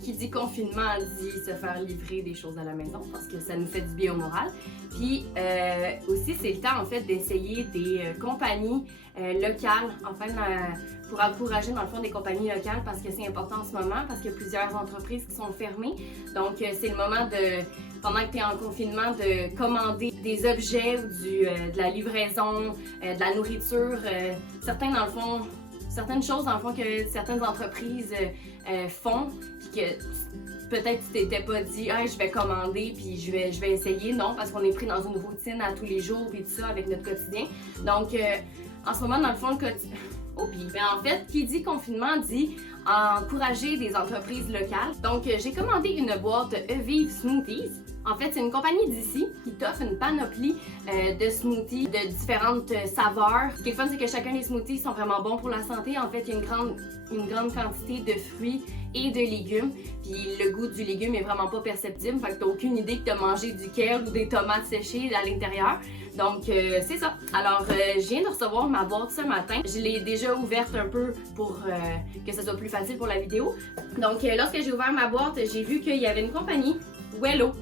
qui dit confinement dit se faire livrer des choses à la maison parce que ça nous fait du bien au moral. Puis aussi, c'est le temps en fait d'essayer des compagnies locales, en fait, pour encourager dans le fond des compagnies locales parce que c'est important en ce moment, parce qu'il y a plusieurs entreprises qui sont fermées. Donc, c'est le moment de, pendant que tu es en confinement, de commander des objets ou de la livraison, de la nourriture. Certaines choses dans le fond que certaines entreprises font, puis que peut-être tu t'étais pas dit hey, je vais commander puis je vais essayer. Non, parce qu'on est pris dans une routine à tous les jours puis tout ça avec notre quotidien. Donc en ce moment dans le fond en fait, qui dit confinement dit encourager des entreprises locales. Donc j'ai commandé une boîte Evive Smoothies. En fait, c'est une compagnie d'ici qui t'offre une panoplie de smoothies de différentes saveurs. Ce qui est le fun, c'est que chacun des smoothies sont vraiment bons pour la santé. En fait, il y a une grande quantité de fruits et de légumes. Puis le goût du légume est vraiment pas perceptible. Fait que t'as aucune idée que t'as mangé du kale ou des tomates séchées à l'intérieur. Donc, c'est ça. Alors, je viens de recevoir ma boîte ce matin. Je l'ai déjà ouverte un peu pour que ce soit plus facile pour la vidéo. Donc, lorsque j'ai ouvert ma boîte, j'ai vu qu'il y avait une compagnie, Wello,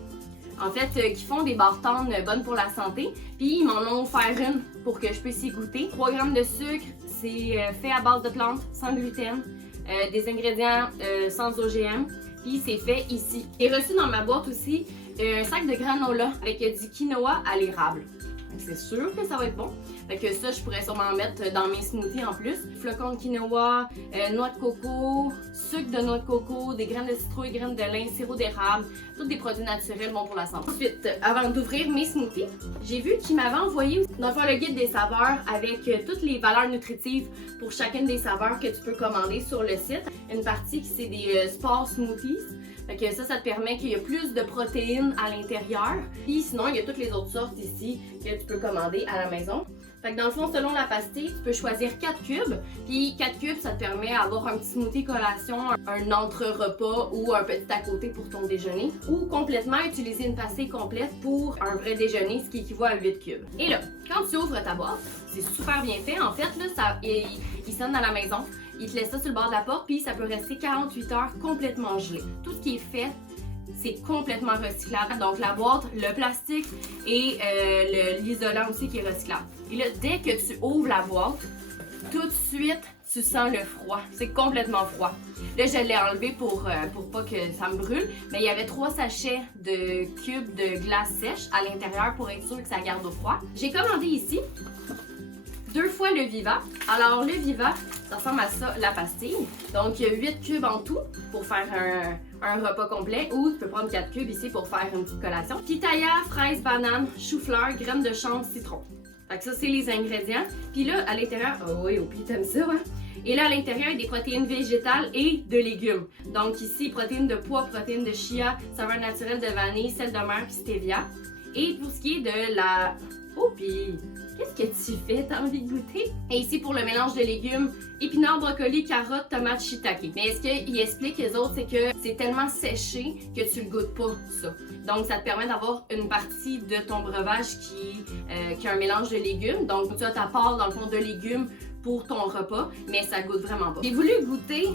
en fait, qui font des bartennes bonnes pour la santé. Puis, ils m'en ont offert une pour que je puisse y goûter. 3 grammes de sucre, c'est fait à base de plantes, sans gluten, des ingrédients sans OGM. Puis, c'est fait ici. J'ai reçu dans ma boîte aussi un sac de granola avec du quinoa à l'érable. C'est sûr que ça va être bon. Fait que ça, je pourrais sûrement mettre dans mes smoothies en plus. Flocons de quinoa, noix de coco, sucre de noix de coco, des graines de citrouille, graines de lin, sirop d'érable, tous des produits naturels bons pour la santé. Ensuite, avant d'ouvrir mes smoothies, j'ai vu qu'ils m'avaient envoyé dans le fond, le guide des saveurs avec toutes les valeurs nutritives pour chacune des saveurs que tu peux commander sur le site. Une partie qui c'est des sport smoothies. Fait que ça te permet qu'il y a plus de protéines à l'intérieur. Puis sinon, il y a toutes les autres sortes ici que tu peux commander à la maison. Fait que dans le fond, selon la pastille, tu peux choisir 4 cubes. Puis 4 cubes, ça te permet d'avoir un petit smoothie collation, un entre-repas ou un petit à côté pour ton déjeuner. Ou complètement utiliser une pastille complète pour un vrai déjeuner, ce qui équivaut à 8 cubes. Et là, quand tu ouvres ta boîte, c'est super bien fait. En fait, là, il sonne à la maison. Il te laisse ça sur le bord de la porte, puis ça peut rester 48 heures complètement gelé. Tout ce qui est fait, c'est complètement recyclable. Donc la boîte, le plastique et l'isolant aussi qui est recyclable. Et là, dès que tu ouvres la boîte, tout de suite, tu sens le froid. C'est complètement froid. Là, je l'ai enlevé pour pas que ça me brûle, mais il y avait 3 sachets de cubes de glace sèche à l'intérieur pour être sûr que ça garde au froid. J'ai commandé ici 2 fois le Viva. Alors le Viva, ça ressemble à ça, la pastille. Donc il y a 8 cubes en tout pour faire un repas complet ou tu peux prendre 4 cubes ici pour faire une petite collation. Pitaya, fraise, banane, chou-fleur, graines de chanvre, citron. Fait que ça, c'est les ingrédients. Puis là, à l'intérieur, oh oui, puis t'aimes ça, hein? Et là, à l'intérieur, il y a des protéines végétales et de légumes. Donc ici, protéines de pois, protéines de chia, saveur naturelle de vanille, sel de mer puis stevia. Et pour ce qui est de la... Oh, puis qu'est-ce que tu fais? T'as envie de goûter? Et ici, pour le mélange de légumes, épinards, brocolis, carottes, tomates, shiitake. Mais ce qu'ils expliquent, les autres, c'est que c'est tellement séché que tu le goûtes pas, ça. Donc, ça te permet d'avoir une partie de ton breuvage qui a un mélange de légumes. Donc, tu as ta part, dans le fond, de légumes pour ton repas, mais ça goûte vraiment pas. J'ai voulu goûter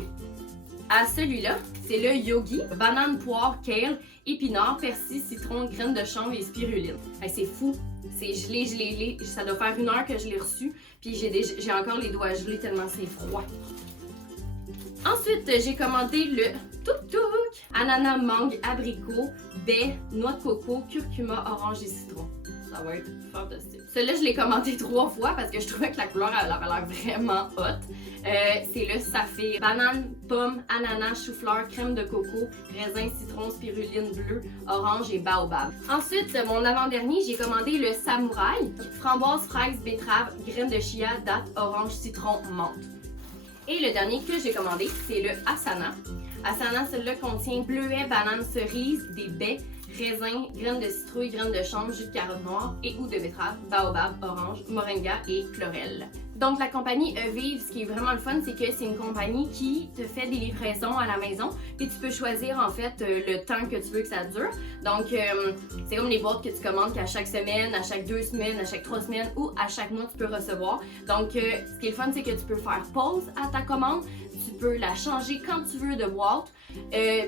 à celui-là. C'est le Yogi, banane, poire, kale, épinards, persil, citron, graines de chanvre et spiruline. Hey, c'est fou. C'est gelé. Ça doit faire 1 heure que je l'ai reçu. Puis j'ai encore les doigts gelés tellement c'est froid. Ensuite, j'ai commandé le tuk-tuk, ananas, mangue, abricot, baie, noix de coco, curcuma, orange et citron. Ça va être fantastique. Celui-là, je l'ai commandé 3 fois parce que je trouvais que la couleur elle avait l'air vraiment hot. C'est le saphir. Banane, pomme, ananas, chou-fleur, crème de coco, raisin, citron, spiruline bleue, orange et baobab. Ensuite, mon avant-dernier, j'ai commandé le samouraï. Framboise, fraise, betterave, graines de chia, date, orange, citron, menthe. Et le dernier que j'ai commandé, c'est le Asana. Asana, celui-là contient bleuet, banane, cerise, des baies, raisin, graines de citrouille, graines de chanvre, jus de carotte noire et ou de betterave, baobab, orange, moringa et chlorelle. Donc la compagnie Evive, ce qui est vraiment le fun, c'est que c'est une compagnie qui te fait des livraisons à la maison, puis tu peux choisir en fait le temps que tu veux que ça dure. Donc c'est comme les boîtes que tu commandes qu'à chaque semaine, à chaque 2 semaines, à chaque 3 semaines ou à chaque mois tu peux recevoir. Donc ce qui est le fun, c'est que tu peux faire pause à ta commande, tu peux la changer quand tu veux de boîte,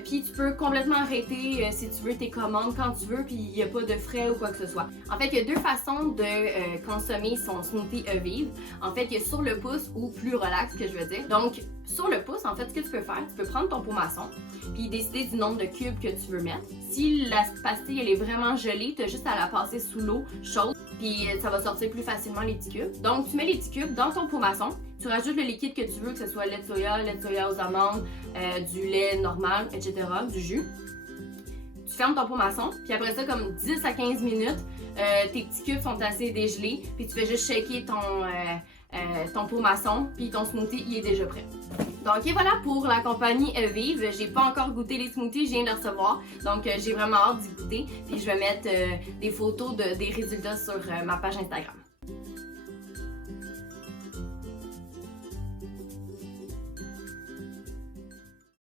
puis tu peux complètement arrêter si tu veux tes commandes quand tu veux, puis il n'y a pas de frais ou quoi que ce soit. En fait, il y a deux façons de consommer son smoothie Evive. En fait, il y a sur le pouce ou plus relax, que je veux dire. Donc, sur le pouce, en fait, ce que tu peux faire, tu peux prendre ton pot maçon, puis décider du nombre de cubes que tu veux mettre. Si la pastille, elle est vraiment gelée, tu as juste à la passer sous l'eau chaude, puis ça va sortir plus facilement les petits cubes. Donc, tu mets les petits cubes dans ton pot maçon, tu rajoutes le liquide que tu veux, que ce soit lait de soya aux amandes, du lait normal, etc., du jus. Tu fermes ton pot maçon, puis après ça, comme 10 à 15 minutes, tes petits cubes sont assez dégelés, puis tu fais juste shaker ton pot maçon, puis ton smoothie, il est déjà prêt. Donc, et voilà pour la compagnie Evive. J'ai pas encore goûté les smoothies, je viens de les recevoir. Donc, j'ai vraiment hâte d'y goûter. Puis, je vais mettre des photos des résultats sur ma page Instagram.